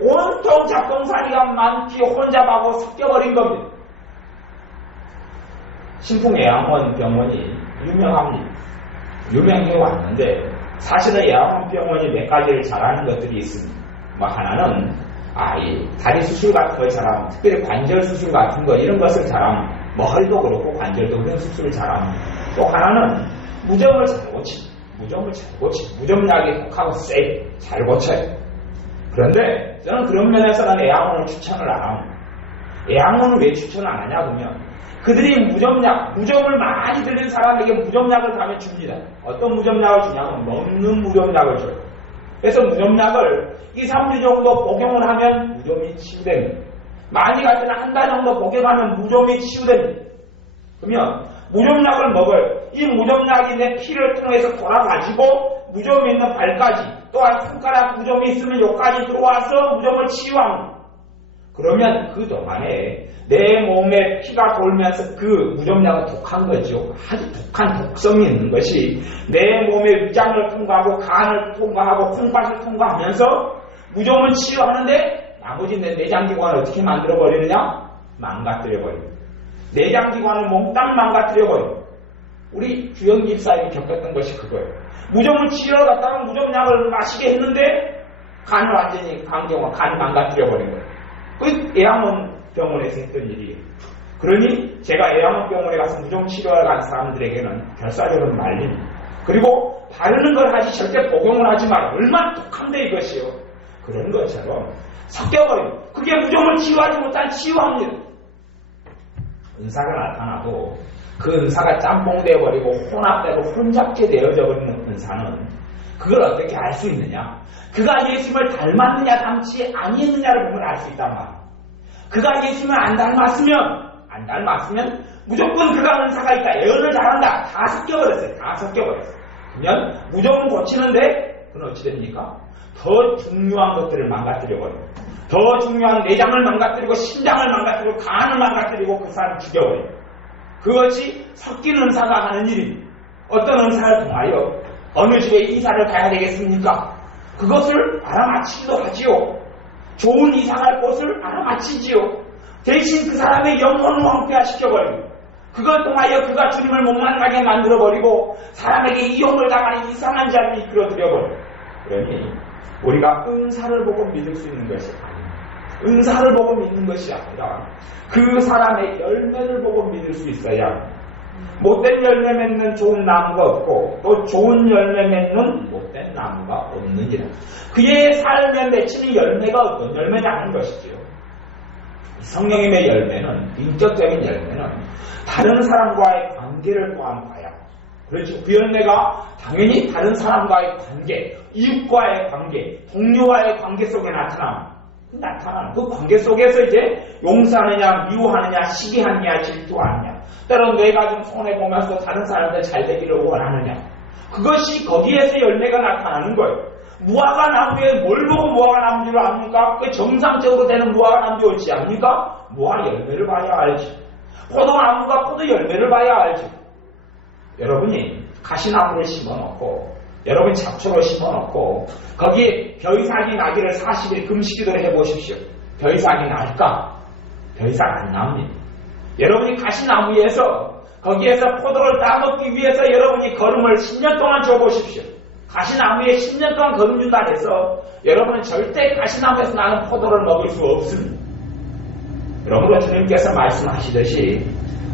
온통 작동사리가 많기 혼잡하고 섞여버린 겁니다. 신풍 예양원 병원이 유명해 왔는데 사실은 예양원 병원이 몇 가지를 잘하는 것들이 있습니다. 하나는 이 다리 수술 같은 걸 잘하면, 특별히 관절 수술 같은 거 이런 것을 잘하면, 허리도 그렇고 관절도 그런 수술을 잘하면, 또 하나는 무좀을 잘 고치, 무좀약이 독하고 세게 잘 고쳐요. 그런데 저는 그런 면에서는 예양원을 추천을 안 합니다. 예양원을 왜 추천을 안 하냐 그러면 그들이 무좀을 많이 들린 사람에게 무좀약을 가면 줍니다. 어떤 무좀약을 주냐면 먹는 무좀약을 줘요. 그래서 무좀약을 2-3주 정도 복용을 하면 무좀이 치유됩니다. 많이 갈 때는 한 달 정도 복용하면 무좀이 치유됩니다. 그러면 무좀약을 먹어요. 이 무좀약이 내 피를 통해서 돌아가지고 무좀이 있는 발까지, 또한 손가락 무좀이 있으면 여기까지 들어와서 무좀을 치유합니다. 그러면 그 동안에 내 몸에 피가 돌면서 그 무좀약은 독한 거죠. 아주 독한 독성이 있는 것이 내 몸의 위장을 통과하고 간을 통과하고 콩팥을 통과하면서 무좀을 치유하는데 나머지 내 내장기관을 어떻게 만들어버리느냐? 망가뜨려버립니다. 내장기관을 몽땅 망가뜨려버립니다. 우리 주영 집사님이 겪었던 것이 그거예요. 무좀을 치료하러 갔다가 무좀약을 마시게 했는데 간을 완전히 간 망가뜨려버린 거예요. 그 예양원 병원에서 했던 일이에요. 그러니 제가 예양원 병원에 가서 무좀 치료하러 간 사람들에게는 결사적으로 말립니다. 그리고 바르는 걸 하지 절대 복용을 하지 마라. 얼마나 독한데 이것이요. 그런 것처럼 섞여버립니다. 그게 무좀을 치유하지 못한 치유합니다. 은사가 나타나도 그 은사가 짬뽕되어버리고 혼합되고 혼잡게 되어져 버리는 은사는 그걸 어떻게 알 수 있느냐? 그가 예수님을 닮았느냐 닮지 아니했느냐를 보면 알 수 있단 말이에요. 그가 예수님을 안 닮았으면 무조건 그가 은사가 있다. 예언을 잘한다. 다 섞여버렸어요. 그러면 무조건 고치는데 그건 어찌 됩니까? 더 중요한 것들을 망가뜨려버려요. 더 중요한 내장을 망가뜨리고 심장을 망가뜨리고 간을 망가뜨리고 그 사람을 죽여버려요. 그것이 섞인 은사가 하는 일입니다. 어떤 은사를 통하여 어느 집에 이사를 가야 되겠습니까? 그것을 알아맞히기도 하지요. 좋은 이사갈 곳을 알아맞히지요. 대신 그 사람의 영혼을 황폐화시켜버리고 그걸 통하여 그가 주님을 못 만나게 만들어버리고 사람에게 이용을 당하는 이상한 자를 이끌어들여버려요. 그러니 우리가 은사를 보고 믿을 수 있는 것이 아닙니다. 은사를 보고 믿는 것이 아니라 그 사람의 열매를 보고 믿을 수 있어야 합니다. 못된 열매 맺는 좋은 나무가 없고 또 좋은 열매 맺는 못된 나무가 없느니라. 그의 삶에 맺히는 열매가 어떤 열매냐는 것이지요. 성령님의 열매는, 인격적인 열매는 다른 사람과의 관계를 또한 봐야 합니다. 그렇죠. 그 열매가 당연히 다른 사람과의 관계, 이웃과의 관계, 동료와의 관계 속에 나타나는 그 관계 속에서 이제 용서하느냐, 미워하느냐, 시기하느냐, 질투하느냐, 때론 내가 좀 손해보면서 다른 사람들 잘 되기를 원하느냐, 그것이 거기에서 열매가 나타나는 거예요. 무화과 나무에 뭘 보고 무화과 나무인 줄 압니까? 그 정상적으로 되는 무화과 나무인지 옳지 않습니까? 무화 열매를 봐야 알지. 포도나무가 포도 열매를 봐야 알지. 여러분이 가시나무를 심어놓고 여러분 잡초를 심어놓고 거기에 벼이삭이 나기를 40일 금식기도를 해보십시오. 벼이삭이 날까? 벼이삭 안 나옵니다. 여러분이 가시나무에서 거기에서 포도를 따먹기 위해서 여러분이 걸음을 10년 동안 줘보십시오. 가시나무에 10년 동안 걸음 준다 해서 여러분은 절대 가시나무에서 나는 포도를 먹을 수 없습니다. 그러므로 주님께서 말씀하시듯이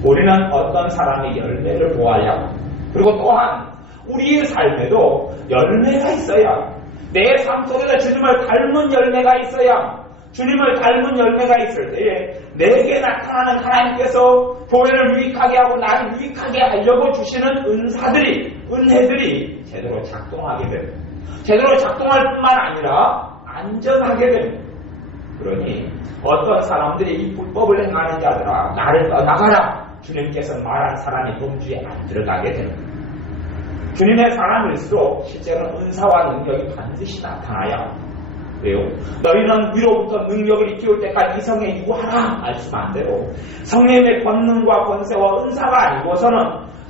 우리는 어떤 사람의 열매를 보아야, 그리고 또한 우리의 삶에도 열매가 있어야, 내 삶 속에서 주님을 닮은 열매가 있어야, 주님을 닮은 열매가 있을 때에 내게 나타나는 하나님께서 교회를 유익하게 하고 나를 유익하게 하려고 주시는 은혜들이 제대로 작동하게 됩니다. 제대로 작동할 뿐만 아니라 안전하게 됩니다. 그러니 어떤 사람들이 이 불법을 행하는 자들아 나를 떠나가라, 주님께서 말한 사람이 범주에 안 들어가게 됩니다. 주님의 사람일수록 실제로는 은사와 능력이 반드시 나타나야. 왜요? 너희는 위로부터 능력을 키울 때까지 이 성에 유하라 말씀한 대로 성령의 권능과 권세와 은사가 아니고서는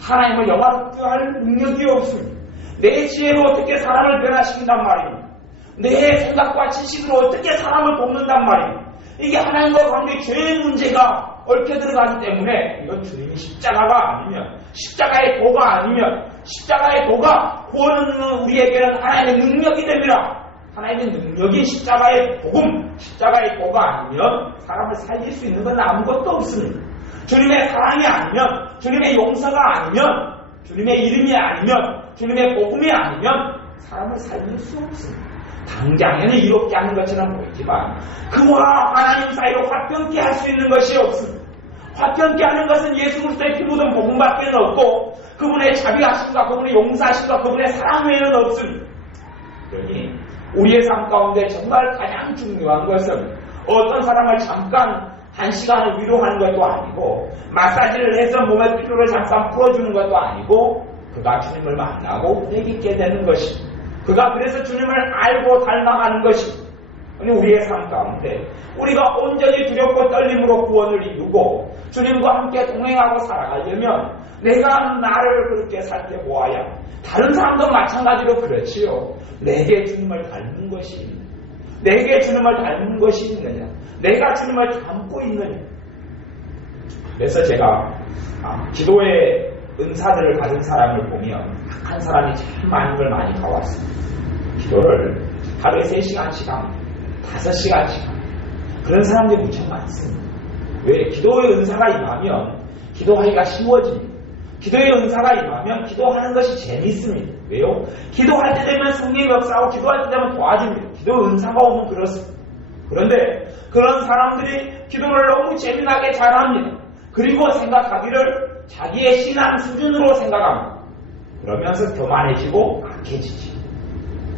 하나님을 영화롭게 할 능력이 없습니다. 내 지혜로 어떻게 사람을 변화시킨단 말입니다. 내 생각과 지식으로 어떻게 사람을 돕는단 말입니다. 이게 하나님과 관계 죄의 문제가 얽혀 들어가기 때문에 이건 주님이 십자가가 아니면, 십자가의 도가 아니면, 십자가의 도가 구원은 우리에게는 하나님의 능력이 됩니다. 하나님의 능력이 십자가의 복음, 십자가의 도가 아니면 사람을 살릴 수 있는 건 아무것도 없습니다. 주님의 사랑이 아니면, 주님의 용서가 아니면, 주님의 이름이 아니면, 주님의 복음이 아니면 사람을 살릴 수 없습니다. 당장에는 이롭게 하는 것처럼 보이지만 그와 하나님 사이로 화평케 할 수 있는 것이 없습니다. 화평케 하는 것은 예수 그리스도의 피 묻은 복음밖에 없고 그분의 자비하심과 그분의 용서하심과 그분의 사랑 외에는 없습니다. 그러니 우리의 삶 가운데 정말 가장 중요한 것은 어떤 사람을 잠깐 한 시간을 위로하는 것도 아니고 마사지를 해서 몸의 피로를 잠깐 풀어주는 것도 아니고 그가 주님을 만나고 은혜 깊게 되는 것입니다. 그가 그래서 주님을 알고 닮아가는 것입니다. 우리의 삶 가운데 우리가 온전히 두렵고 떨림으로 구원을 이루고 주님과 함께 동행하고 살아가려면 내가 나를 그렇게 살펴보아야, 다른 사람도 마찬가지로 그렇지요. 내게 주님을 닮은 것이 있느냐, 내게 주님을 닮은 것이 있느냐, 내가 주님을 닮고 있느냐. 그래서 제가 기도의 은사들을 가진 사람을 보면 한 사람이 참 많은 걸 많이 봐왔습니다. 기도를 하루에 3시간씩 합니다. 5시간씩 합니다. 그런 사람들이 무척 많습니다. 왜? 기도의 은사가 임하면 기도하기가 쉬워집니다. 기도의 은사가 임하면 기도하는 것이 재밌습니다. 왜요? 기도할 때 되면 성령이 역사하고 기도할 때 되면 도와집니다. 기도의 은사가 오면 그렇습니다. 그런데 그런 사람들이 기도를 너무 재미나게 잘합니다. 그리고 생각하기를 자기의 신앙 수준으로 생각합니다. 그러면서 교만해지고 악해지지.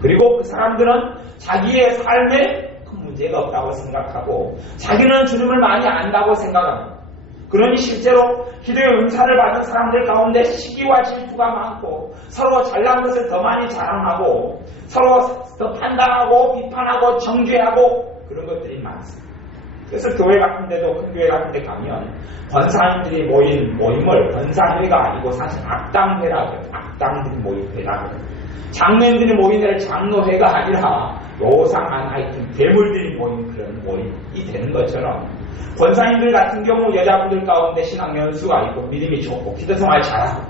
그리고 그 사람들은 자기의 삶에 큰 문제가 없다고 생각하고 자기는 주님을 많이 안다고 생각합니다. 그러니 실제로 기도의 은사를 받은 사람들 가운데 시기와 질투가 많고 서로 잘난 것을 더 많이 자랑하고 서로 더 판단하고 비판하고 정죄하고 그런 것들이 많습니다. 그래서 교회 같은 데도, 큰 교회 같은 데 가면 권사님들이 모인 모임을 권사회가 아니고 사실 악당회라고 해요. 악당들이 모인 회라고 해요. 장로님들이 모인 데를 장로회가 아니라 요상한 하여튼 괴물들이 모인 그런 모임이 되는 것처럼 권사님들 같은 경우 여자분들 가운데 신앙 연수가 있고 믿음이 좋고 기도생활 잘하고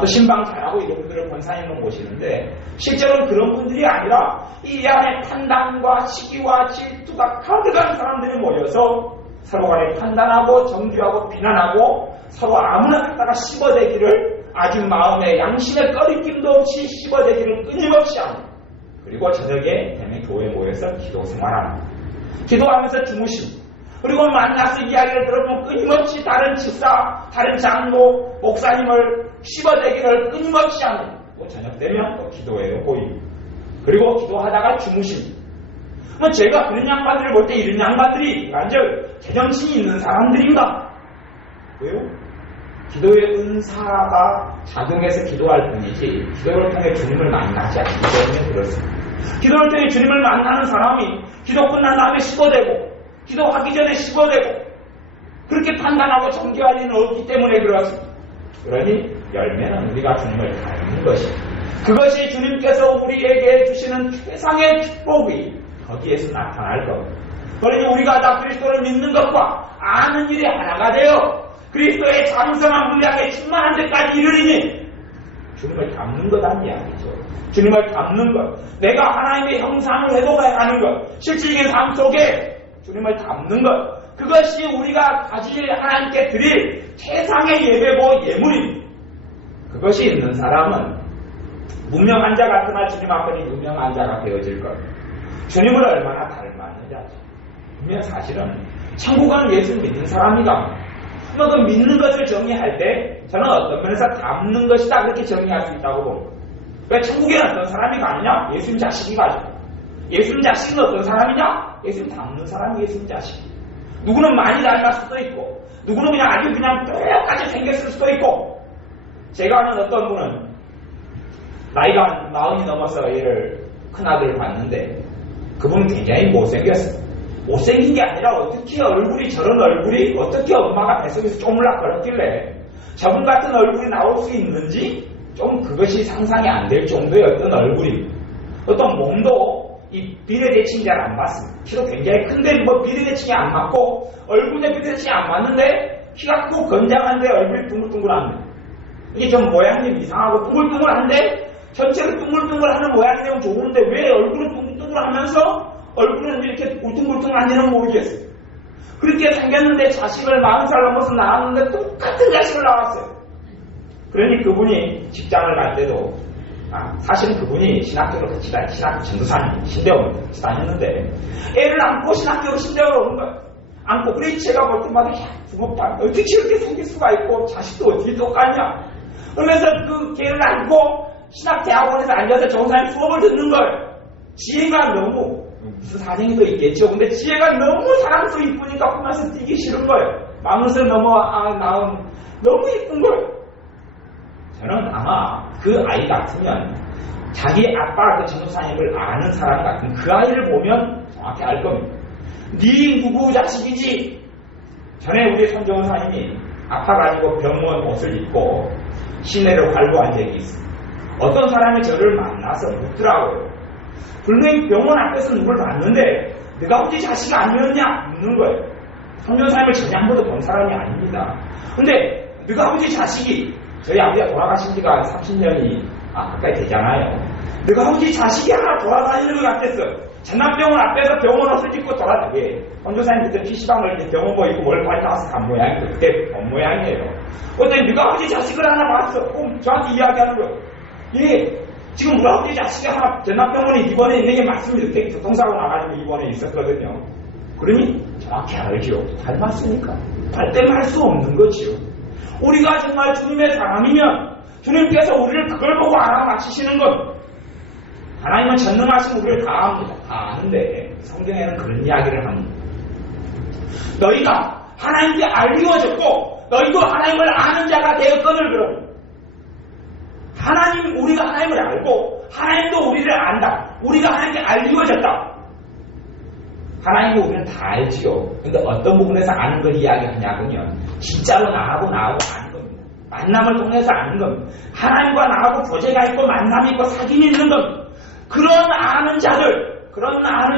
또 신방 잘하고 이런 분들을 권사님으로 모시는데 실제로는 그런 분들이 아니라 이 안에 판단과 시기와 질투가 가득한 사람들이 모여서 서로 간에 판단하고 정죄하고 비난하고 서로 아무나 갖다가 씹어대기를 아주 마음에 양심의 꺼리낌도 없이 씹어대기를 끊임없이 하고 그리고 저녁에 되면 교회에 모여서 기도 생활합니다. 기도하면서 주무십니다. 그리고 만나서 이야기를 들어보면 끊임없이 다른 집사, 다른 장로, 목사님을 씹어대기를 끊임없이 합니다. 또 저녁 되면 또 기도회로 보입니다. 그리고 기도하다가 주무십니다. 제가 그런 양반들을 볼 때 이런 양반들이 완전 제정신이 있는 사람들인가? 왜요? 기도의 은사가 작용해서 기도할 뿐이지 기도를 통해 주님을 만나지 않기 때문에 그렇습니다. 기도를 통해 주님을 만나는 사람이 기도 끝난 다음에 씹어대고 기도하기 전에 씹어대고 그렇게 판단하고 정죄할 일은 없기 때문에 그렇습니다. 그러니 열매는 우리가 주님을 닮는 것입니다. 그것이 주님께서 우리에게 주시는 최상의 축복이 거기에서 나타날 겁니다. 그러니 우리가 다 그리스도를 믿는 것과 아는 일이 하나가 되어 그리스도의 장성한 분량에 충만한 데까지 이르리니 주님을 닮는 것 아니야. 주님을 닮는 것, 내가 하나님의 형상을 회복해가는 것, 실질적인 삶 속에 주님을 닮는 것, 그것이 우리가 가질 하나님께 드릴 최상의 예배고 예물입니다. 그것이 있는 사람은 무명한 자 같으나 주님 앞에는 유명한 자가 되어질 것. 주님을 얼마나 닮았느냐죠. 분명 사실은 천국은 예수 믿는 사람이다. 그 믿는 것을 정의할 때 저는 어떤 면에서 닮는 것이다 그렇게 정의할 수 있다고 봅니다. 왜 천국에 어떤 사람이 가느냐? 예수님 자식이 가죠. 예수님 자식은 어떤 사람이냐? 예수님 닮는 사람이 예수님 자식. 누구는 많이 닮았을 수도 있고 누구는 그냥 아주 그냥 똑같이 생겼을 수도 있고. 제가 아는 어떤 분은 나이가 40이 넘어서 얘를 큰아들을 봤는데 그분은 굉장히 못생겼어요. 못생긴 게 아니라 어떻게 얼굴이 저런 얼굴이 어떻게 엄마가 뱃속에서 쪼물락거렸길래 저분 같은 얼굴이 나올 수 있는지 좀 그것이 상상이 안 될 정도의 어떤 얼굴이 어떤 몸도 이 비례대칭이 잘 안 맞습니다. 키도 굉장히 큰데 뭐 비례대칭이 안 맞고 얼굴도 비례대칭이 안 맞는데 키가 크고 건장한데 얼굴이 둥글둥글합니다. 이게 좀 모양이 좀 이상하고 둥글둥글한데 전체를 둥글둥글하는 모양이 되면 좋은데 왜 얼굴은 둥글둥글하면서 얼굴은 이렇게 울퉁불퉁한지는 모르겠어요. 그렇게 생겼는데 자식을 40살 넘어서 낳았는데 똑같은 자식을 낳았어요. 그러니 그분이 직장을 갈 때도 사실은 그분이 신학교로 같이 다니 신학 전도사님 신대원 다녔는데 애를 안고 신학교로 신대원으로 오는 거예요. 안고 그래 제가 볼 때마다 야 부모빠 어떻게 이렇게 생길 수가 있고 자식도 어떻게 똑같냐 그러면서 그 걔를 안고 신학대학원에서 앉아서 전도사님 수업을 듣는 거예요. 지혜가 너무 무슨 사정이 더 있겠죠. 근데 지혜가 너무 사랑스러워 이쁘니까 보면서 뛰기 싫은 거예요. 마음에서 나온 너무 이쁜 거예요. 저는 아마 그 아이 같으면 자기 아빠 그 전도사님을 아는 사람 같은 그 아이를 보면 정확히 알 겁니다. 네 누구 자식이지? 전에 우리 선전사님이 아파가지고 병원 옷을 입고 시내를 활보한 적이 있습니다. 어떤 사람이 저를 만나서 묻더라고요. 분명히 병원 앞에서 누굴 봤는데 네가 어찌 자식이 아니었냐? 묻는 거예요. 선전사님을 전혀 한 번도 본 사람이 아닙니다. 근데 네가 어찌 자식이 저희 아버지가 돌아가신 지가 30년이 가까이 되잖아요. 네가 어찌 자식이 하나 돌아다니는 것 같았어. 전남병원 앞에서 병원 옷을 입고 돌아다니게. 선전사님 그때 PC방을 이제 병원복 입고 뭘 빨리 나와서 간 모양이에요. 그때 본 모양이에요. 어때 네가 어찌 자식을 하나 봤어. 저한테 이야기하는 거예요. 예. 지금 우리 아버지 자식이 하나 전남병원에 입원해 있는 게 맞습니다. 이렇게 교통사고 나가지고 입원해 있었거든요. 그러니 정확히 알죠. 닮았으니까. 닮때면 할 수 없는 거지요. 우리가 정말 주님의 사람이면 주님께서 우리를 그걸 보고 알아맞히시는 것. 하나님은 전능하신 우리를 다 압니다. 다 아는데 성경에는 그런 이야기를 합니다. 너희가 하나님께 알리워졌고 너희도 하나님을 아는 자가 되었거늘 그럼. 우리가 하나님을 알고 하나님도 우리를 안다. 우리가 하나님께 알리워졌다. 하나님도 우리는 다 알지요. 근데 어떤 부분에서 아는 걸 이야기하냐면요. 진짜로 나하고 아는 겁니다. 만남을 통해서 아는 겁니다. 하나님과 나하고 교제가 있고 만남이 있고 사귐이 있는 겁니다. 그런 아는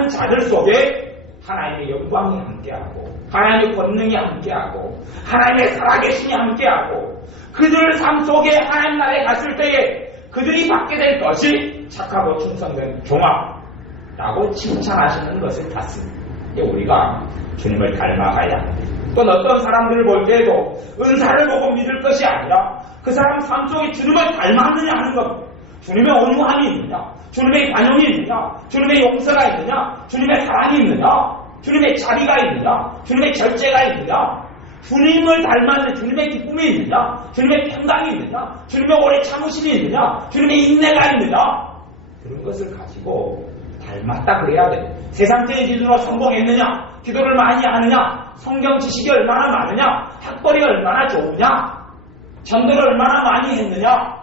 자들 속에 하나님의 영광이 함께하고 하나님의 권능이 함께하고 하나님의 살아계심이 함께하고 그들 삶 속에 하나님 나라에 갔을 때에 그들이 받게 될 것이 착하고 충성된 종아라고 칭찬하시는 것을 봤습니다. 우리가 주님을 닮아가야 또 어떤 사람들을 볼 때에도 은사를 보고 믿을 것이 아니라 그 사람 삶 속에 주님을 닮았느냐 하는 것. 주님의 온유함이 있느냐, 주님의 관용이 있느냐, 주님의 용서가 있느냐, 주님의 사랑이 있느냐, 주님의 자비가 있느냐, 주님의 절제가 있느냐, 주님을 닮았는 주님의 기쁨이 있느냐, 주님의 평강이 있느냐, 주님의 오래 참으심이 있느냐, 주님의 인내가 있느냐, 그런 것을 가지고 닮았다 그래야 돼. 세상적인 기준으로 성공했느냐, 기도를 많이 하느냐, 성경 지식이 얼마나 많으냐, 학벌이 얼마나 좋으냐, 전도를 얼마나 많이 했느냐,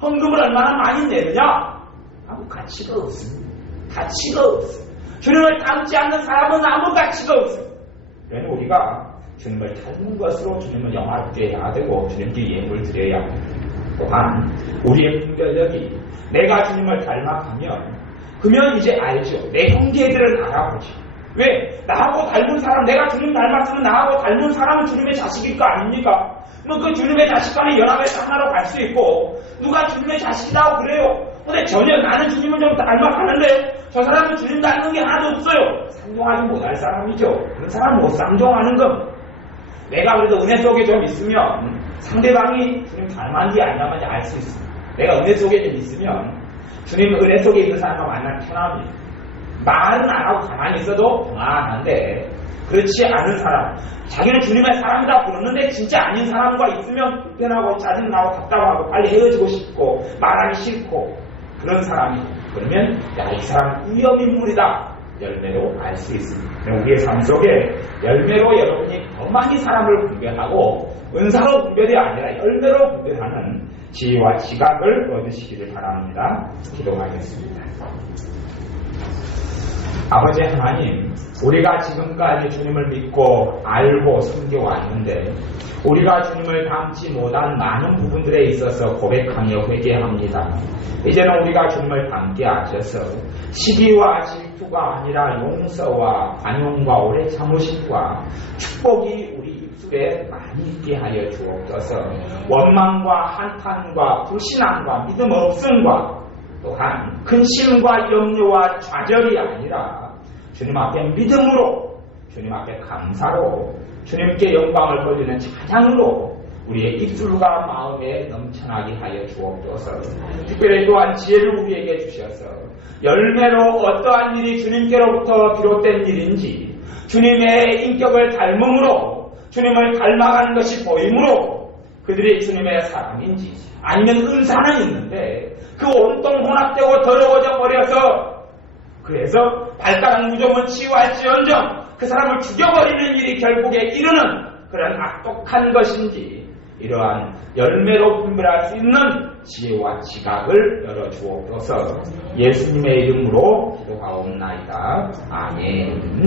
헌금을 얼마나 많이 내느냐, 아무 가치가 없습니다. 가치가 없어요. 주님을 닮지 않는 사람은 아무 가치가 없어요. 그래서 우리가 주님을 닮은 것으로 주님을 영화롭게 해야 되고 주님께 예물을 드려야 합니다. 또한 우리의 분별력이 내가 주님을 닮아가면 그러면 이제 알죠. 내 형제들은 알아보죠. 왜? 나하고 닮은 사람, 내가 주님 닮았으면 나하고 닮은 사람은 주님의 자식일 거 아닙니까? 그 주님의 자식 간에 연합해서 하나로 갈 수 있고 누가 주님의 자식이라고 그래요. 근데 전혀 나는 주님을 좀 닮아가는데 저 사람은 주님 닮는 게 하나도 없어요. 상종하지 못할 사람이죠. 그런 사람 못 상종하는 것. 내가 그래도 은혜 속에 좀 있으면 상대방이 주님 닮았는지 아니냐만 알 수 있습니다. 내가 은혜 속에 좀 있으면 주님 은혜 속에 있는 사람과 만나면 편합니다. 말은 안 하고 가만히 있어도 평안한데 그렇지 않은 사람, 자기는 주님의 사람이라 부르는데 진짜 아닌 사람과 있으면 불편하고 짜증나고 답답하고 빨리 헤어지고 싶고 말하기 싫고 그런 사람이 그러면 야, 이 사람 위험인물이다. 열매로 알 수 있습니다. 우리의 삶 속에 열매로 여러분이 더 많이 사람을 분별하고 은사로 분별이 아니라 열매로 분별하는 지혜와 지각을 얻으시기를 바랍니다. 기도하겠습니다. 아버지 하나님, 우리가 지금까지 주님을 믿고 알고 섬겨왔는데 우리가 주님을 닮지 못한 많은 부분들에 있어서 고백하며 회개합니다. 이제는 우리가 주님을 닮게 하셔서 시기와 질투가 아니라 용서와 관용과 오래 참으심과 축복이 우리 입술에 많이 있게 하여 주옵소서. 원망과 한탄과 불신앙과 믿음 없음과 또한 근심과 염려와 좌절이 아니라 주님 앞에 믿음으로, 주님 앞에 감사로, 주님께 영광을 돌리는 찬양으로 우리의 입술과 마음에 넘쳐나게 하여 주옵소서. 특별히 또한 지혜를 우리에게 주셔서 열매로 어떠한 일이 주님께로부터 비롯된 일인지 주님의 인격을 닮음으로 주님을 닮아가는 것이 보이므로 그들이 주님의 사람인지 아니면 은사는 있는데 그 온통 혼합되고 더러워져 버려서 그래서 발가락 무좀은 치유할지언정 그 사람을 죽여버리는 일이 결국에 이르는 그런 악독한 것인지 이러한 열매로 분별할 수 있는 지혜와 지각을 열어주옵소서. 예수님의 이름으로 기도하옵나이다. 아멘.